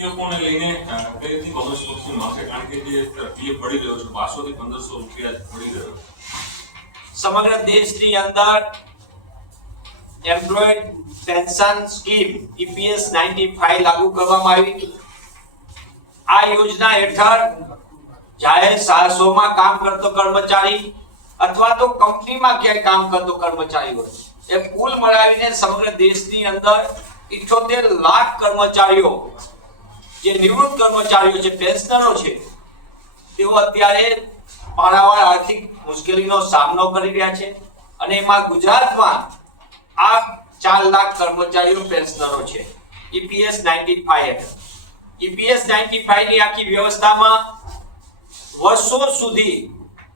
પીએફઓને લઈને કઈ કોંગ્રેસ પક્ષની માંગ કારણ કે જે પીએફ મળી રહ્યો છે બારસો થી પંદરસો રૂપિયા મળી રહ્યો સમગ્ર દેશની અંદર employed pension scheme EPS ninety five લાગુ કરવામાં આવી આ યોજના હેઠળ જાહેર સાહસોમાં કામ કરતો કર્મચારી અથવા તો કંપનીમાં ક્યાંય કામ કરતો કર્મચારી હોય એ કુલ મળાવીને સમગ્ર દેશની અંદર ઇઠોતેર લાખ કર્મચારીઓ જે નિવૃત્ત કર્મચારીઓ છે પેન્શનરો છે તેઓ અત્યારે પારાવાર આર્થિક મુશ્કેલીનો સામનો કરી રહ્યા છે અને એમાં ગુજરાતમાં આ ચાર લાખ કર્મચારીઓ પેન્શનરો છે EPS ninety five EPS ninety ફાઈવની આખી વ્યવસ્થામાં વર્ષો સુધી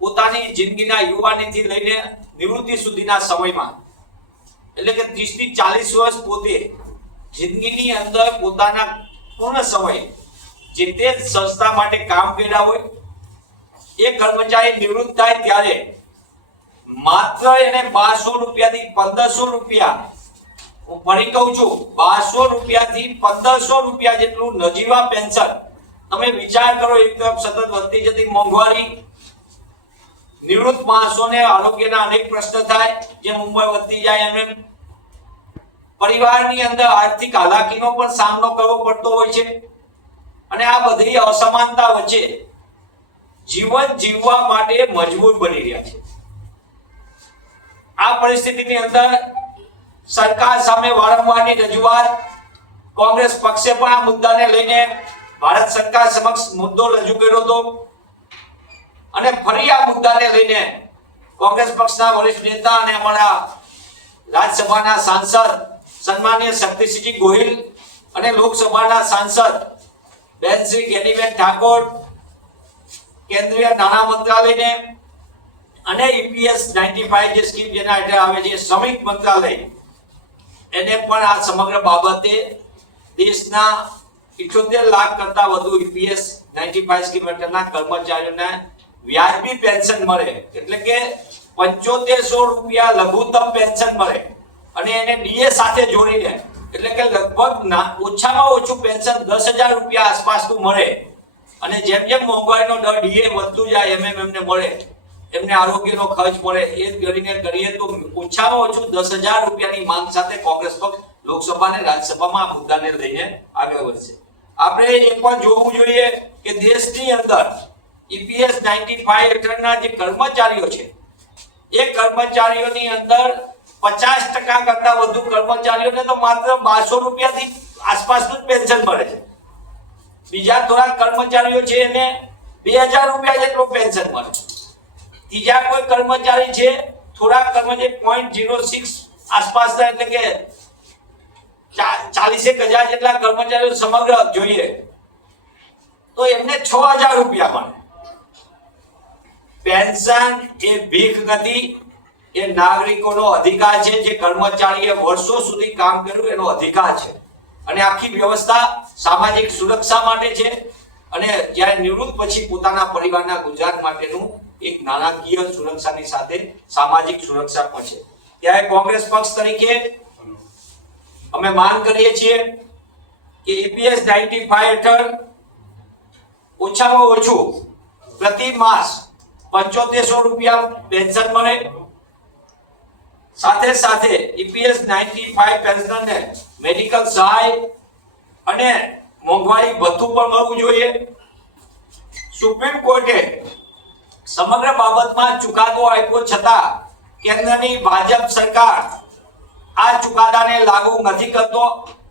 પોતાની જિંદગીના યુવાનીથી લઈને નિવૃત્તિ સુધીના સમયમાં એટલે કે ત્રીસથી ચાલીસ વર્ષ પોતે જિંદગીની અંદર પોતાના પૂર્ણ સમય જે તે સંસ્થા માટે કામ કર્યા હોય એ કર્મચારી નિવૃત્ત થાય ત્યારે માત્ર એને બારસો રૂપિયાથી પંદરસો રૂપિયા હું ફરી કહું છું બારસો રૂપિયાથી પંદરસો રૂપિયા જેટલું નજીવા પેન્શન તમે વિચાર કરો એક તરફ સતત વધતી જતી મોંઘવારી નિવૃત્ત માણસોને આરોગ્યના અનેક પ્રશ્ન થાય જેમ ઉંમર વધતી જાય એમ પરિવારની અંદર આર્થિક હાલાકીનો પણ સામનો કરવો પડતો હોય છે અને આ બધી અસમાનતા વચ્ચે જીવન જીવવા માટે મજબૂર બની રહ્યા છે આ પરિસ્થિતિની અંદર સરકાર સામે વારંવારની રજૂઆત કોંગ્રેસ પક્ષે પણ આ મુદ્દાને લઈને ભારત સરકાર સમક્ષ મુદ્દો રજૂ કર્યો હતો અને ફરી આ મુદ્દાને લઈને કોંગ્રેસ પક્ષના વરિષ્ઠ નેતા અને અમારા રાજ્યસભાના સાંસદ સન્માનીય શક્તિસિંહજી ગોહિલ અને લોકસભાના સાંસદ બેન શ્રી ગેનીબેન ઠાકોર કેન્દ્રીય નાણા મંત્રાલયને અને ઈપીએસ e નાઇન્ટી ફાઈવ જે સ્કીમ જેના હેઠળ આવે છે શ્રમિક મંત્રાલય એને પણ આ સમગ્ર બાબતે દેશના ઇઠોતેર લાખ કરતા વધુ EPS e ninety five scheme હેઠળના કર્મચારીઓને વ્યાજબી પેન્શન મળે એટલે કે પંચોતેરસો રૂપિયા લઘુત્તમ પેન્શન મળે અને એને ડીએ સાથે જોડીને એટલે કે લગભગ ઓછામાં ઓછું પેન્શન દસ હજાર રૂપિયા આસપાસનું મળે અને જેમ જેમ મોંઘવારીનો દર ડીએ વધતું જાય એમ એમ એમને મળે એમને આરોગ્યનો ખર્ચ મળે એ કરીને કરીએ તો ઓછામાં ઓછું દસ હજાર રૂપિયાની માંગ સાથે કોંગ્રેસ પક્ષ લોકસભા અને રાજ્યસભામાં આ મુદ્દાને લઈને આગળ વધશે આપણે એ પણ જોવું જોઈએ કે દેશની અંદર ઈપીએસ નાઇન્ટી ફાઈવ હેઠળના જે કર્મચારીઓ છે એ કર્મચારીઓની અંદર પચાસ ટકા કરતા વધુ કર્મચારીઓને તો માત્ર બારસો રૂપિયાથી આસપાસનું જ પેન્શન મળે છે બીજા થોડા કર્મચારીઓ છે એને બે હજાર રૂપિયા જેટલું પેન્શન મળે ત્રીજા કોઈ કર્મચારી છે થોડા કર્મચારી પોઈન્ટ જીરો સિક્સ આસપાસના એટલે કે ચાલીસેક હજાર જેટલા કર્મચારીઓ સમગ્ર જોઈએ તો એમને છ હજાર રૂપિયા મળે પેન્શન એ ભીખ નથી એ નાગરિકોનો અધિકાર છે જે કર્મચારીએ વર્ષો સુધી કામ કર્યું એનો અધિકાર છે અને આખી વ્યવસ્થા સામાજિક સુરક્ષા માટે છે અને જ્યારે નિવૃત્ત પછી પોતાના પરિવારના ગુજરાત માટેનું એક નાણાકીય સુરક્ષાની સાથે સામાજિક સુરક્ષા પણ છે ત્યારે કોંગ્રેસ પક્ષ તરીકે અમે માન કરીએ છીએ કે એપીએસ નાઇન્ટી ફાઈવ હેઠળ ઓછામાં ઓછું પ્રતિ માસ પંચોતેરસો રૂપિયા પેન્શન મળે સાથે સાથે ઈપીએસ નાઇન્ટી ફાઈવ પેન્શનરને મેડિકલ સહાય અને મોંઘવારી ભથ્થું પણ મળવું જોઈએ સુપ્રીમ કોર્ટે સમગ્ર બાબતમાં ચુકાદો આપ્યો છતાં કેન્દ્રની ભાજપ સરકાર આ ચુકાદાને લાગુ નથી કરતો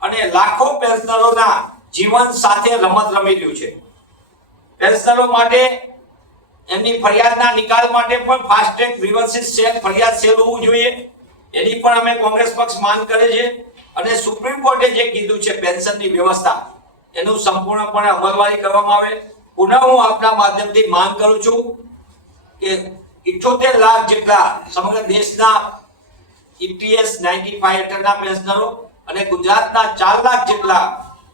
અને લાખો પેન્શનરોના જીવન સાથે રમત રમી રહ્યું છે પેન્શનરો માટે એમની ફરિયાદના નિકાલ માટે પણ ફાસ્ટ ટ્રેક ગ્રીવન્સીસ સેલ ફરિયાદ સેલ હોવું જોઈએ એની પણ અમે કોંગ્રેસ પક્ષ માન કરે છે અને સુપ્રીમ કોર્ટે જે કીધું છે પેન્શનની વ્યવસ્થા એનું સંપૂર્ણપણે અમલવારી કરવામાં આવે પુનઃ હું આપના માધ્યમથી માંગ કરું છું કે ઇઠોતેર લાખ જેટલા સમગ્ર દેશના ઇપીએસ નાઇન્ટી ફાઈવ હેઠળના પેન્શનરો અને ગુજરાતના ચાર લાખ જેટલા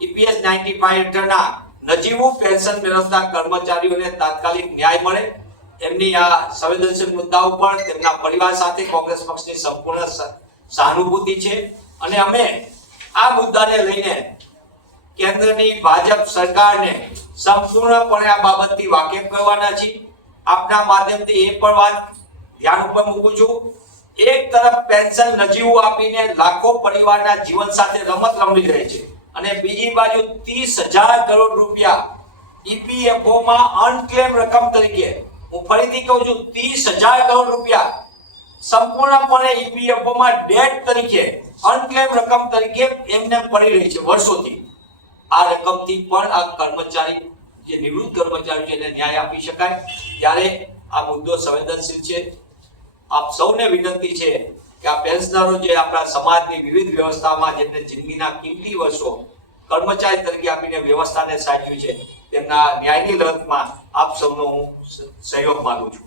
ઇપીએસ નાઇન્ટી ફાઈવ હેઠળના નજીવું પેન્શન વ્યવસ્થા કર્મચારીઓને તાત્કાલિક ન્યાય મળે એમની આ સંવેદનશીલ મુદ્દાઓ પર તેમના પરિવાર સાથે કોંગ્રેસ પક્ષની સંપૂર્ણ સહાનુભૂતિ છે અને અમે આ મુદ્દાને લઈને કેન્દ્રની ભાજપ સરકારને સંપૂર્ણપણે આ બાબતથી વાકેફ કરવાના છીએ આપના માધ્યમથી એ પણ વાત ધ્યાન ઉપર મૂકું છું એક તરફ પેન્શન નજીવું આપીને લાખો પરિવારના જીવન સાથે રમત રમી રહી છે અને બીજી બાજુ ત્રીસ હજાર કરોડ રૂપિયા ઈપીએફઓમાં અનક્લેમ રકમ તરીકે હું ફરીથી કહું છું ત્રીસ હજાર કરોડ રૂપિયા સંપૂર્ણપણે ઈપીએફઓમાં e ડેટ તરીકે અનક્લેમ રકમ તરીકે એમને પડી રહી છે વર્ષોથી આ રકમથી પણ આ કર્મચારી જે નિવૃત્ત કર્મચારી છે એને ન્યાય આપી શકાય ત્યારે આ મુદ્દો સંવેદનશીલ છે આપ સૌને વિનંતી છે કે આ પેન્શનરો જે આપણા સમાજની વિવિધ વ્યવસ્થામાં જેમને જિંદગીના કિંમતી વર્ષો કર્મચારી તરીકે આપીને વ્યવસ્થાને સાચવી છે તેમના ન્યાયની લડતમાં આપ સૌનો હું સહયોગ માગું છું